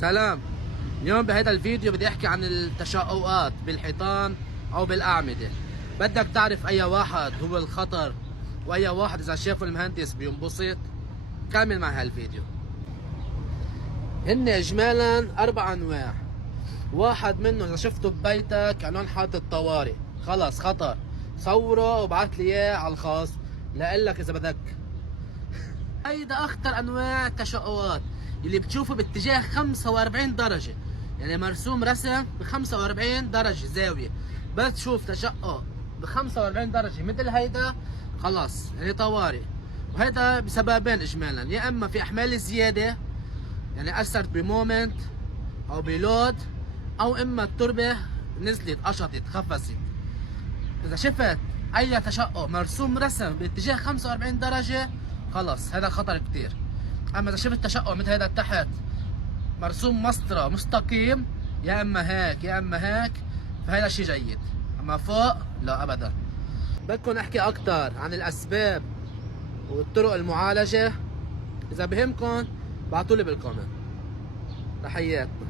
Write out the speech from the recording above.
سلام. اليوم بهذا الفيديو بدي احكي عن التشققات بالحيطان او بالاعمده. بدك تعرف اي واحد هو الخطر واي واحد اذا شافه المهندس بينبسط؟ كمل مع هالفيديو. هن اجمالا 4 انواع. واحد منهم اذا شفته ببيتك عنوان حاطط طوارئ، خلص خطر، صوره وابعث لي اياه على الخاص لاقلك اذا بدك. هيدا اخطر انواع التشققات اللي بتشوفه باتجاه 45 درجة، يعني مرسوم رسم ب 45 درجة زاوية، بس تشوف تشقق ب 45 درجة مثل هيدا خلاص يعني طوارئ. وهيدا بسببين اجمالا، يا اما في احمال زيادة يعني اثرت بمومنت او بلود، او اما التربة نزلت قشطت خفست. اذا شفت اي تشقق مرسوم رسم باتجاه 45 درجة خلص هذا خطر كتير. اما اذا شفت تشقق مثل هذا تحت مرسوم مسطرة مستقيم يا اما هيك يا اما هيك فهذا شيء جيد، اما فوق لا ابدا. بدكم احكي اكثر عن الاسباب والطرق المعالجة؟ اذا بهمكم بعتولي بالكومنت. تحياتنا.